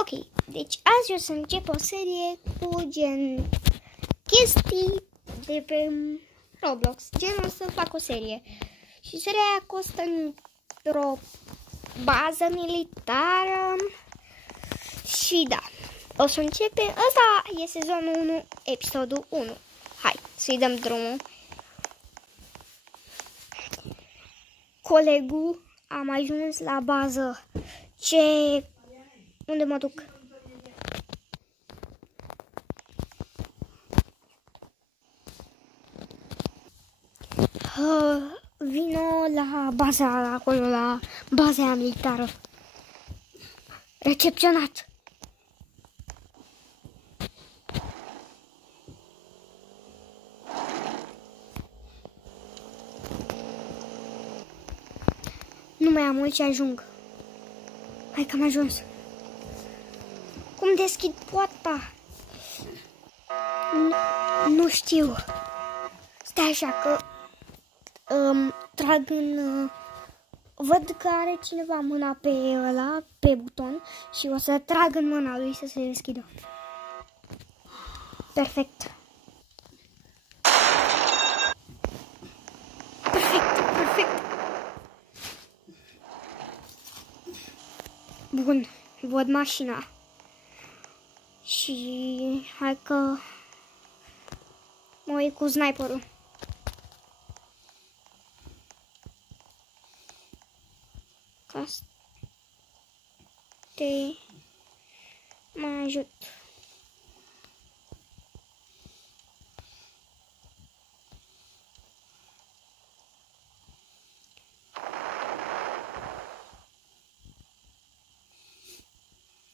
Ok, deci azi o să încep o serie cu gen chestii de pe Roblox. Gen o să fac o serie. Și seria aia costă într-o bază militară. Și da, o să începem. Ăsta e sezonul 1, episodul 1. Hai, să-i dăm drumul. Colegul am ajuns la bază. Unde mă duc? Vino la baza, acolo, la baza militară. Recepționat. Nu mai am mult și ajung. Hai că am ajuns. Cum deschid poarta? Nu știu. Stai așa că trag în... Văd că are cineva mâna pe ăla, pe buton, și o să trag în mâna lui să se deschidă. Perfect. Perfect. Bun, văd mașina. Și hai că mă uit cu sniperul. Ca să te mai ajut.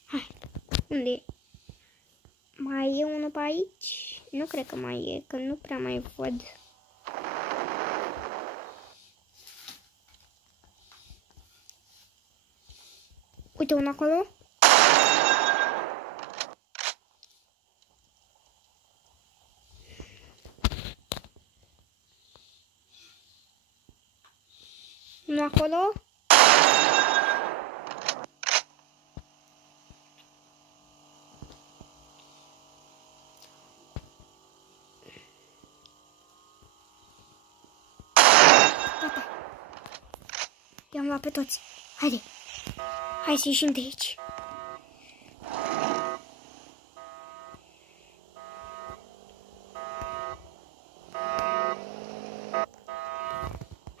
Hai, unde e? Mai e unul pe aici? Nu cred că mai e, că nu prea mai văd. Uite unul acolo. Unul acolo. Gata. I-am luat pe toți. Haide. Hai să ieșim de aici.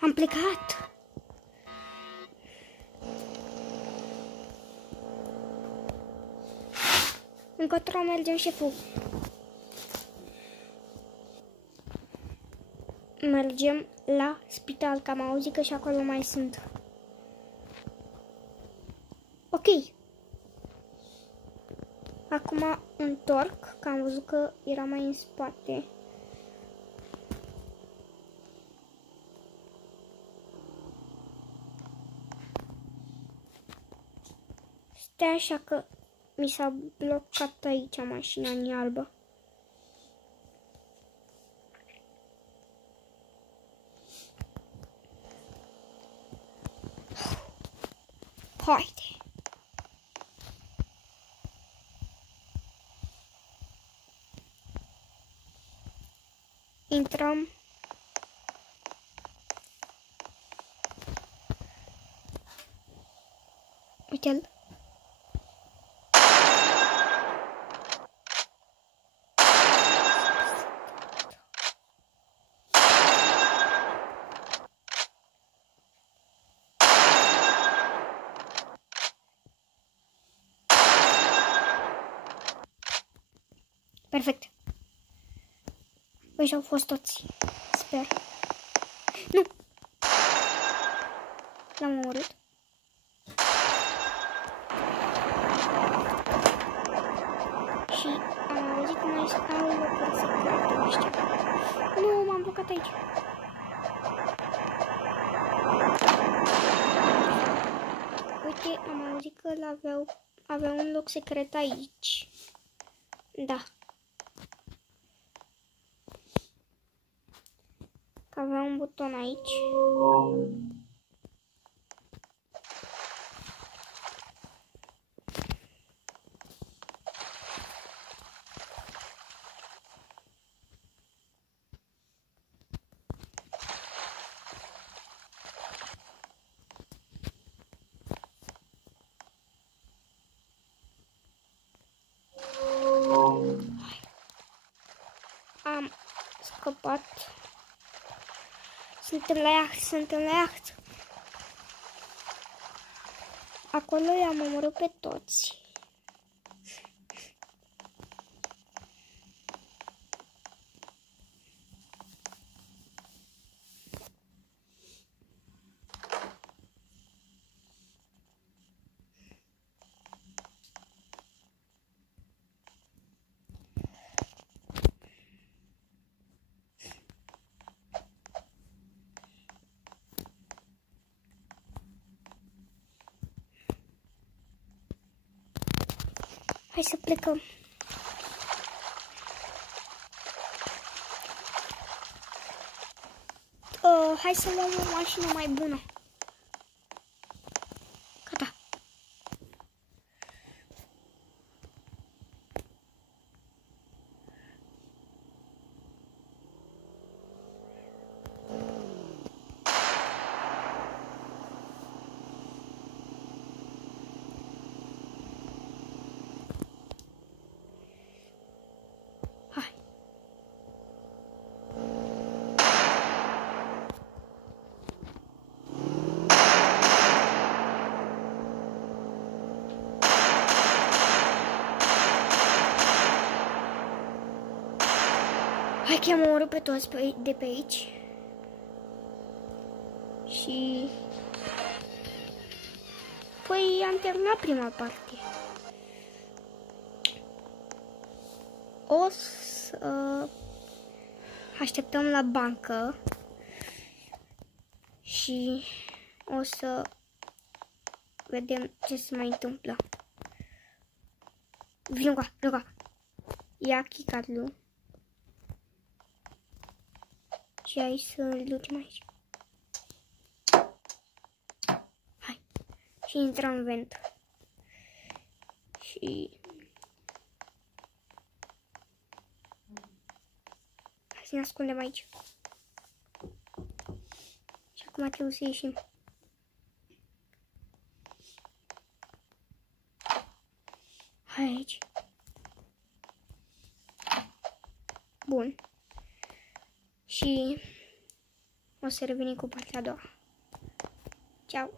Am plecat. Încotro mergem, șeful. Mergem la spital, că am auzit că și acolo mai sunt. Ok. Acum întorc, că am văzut că era mai în spate. Stai așa că mi s-a blocat aici mașina în albă. Haide. Intrăm. Uite-l. Perfect. Păi și-au fost toți. Sper. Nu! L-am omorât. Și am auzit că mai au locuri secrete ăștia. Nu, m-am blocat aici. Uite, am auzit că avea un loc secret aici. Da. Că avea un buton aici. Suntem la iaht. Acolo i-am omorât pe toți. Hai să plecăm. Hai să luăm o mașină mai bună. Gata. Hai. Hai că i-am omorât pe toți de pe aici. Și... Păi am terminat prima parte. O să așteptăm la bancă și o să vedem ce se mai întâmplă. Vino ca. Ia chicarul. Și hai să-l ducem aici. Hai. Și intrăm în vent. Și... Hai să ne ascundem aici. Și acum trebuie să ieșim. Hai aici. Bun. Și o să revenim cu partea a doua. Ciao!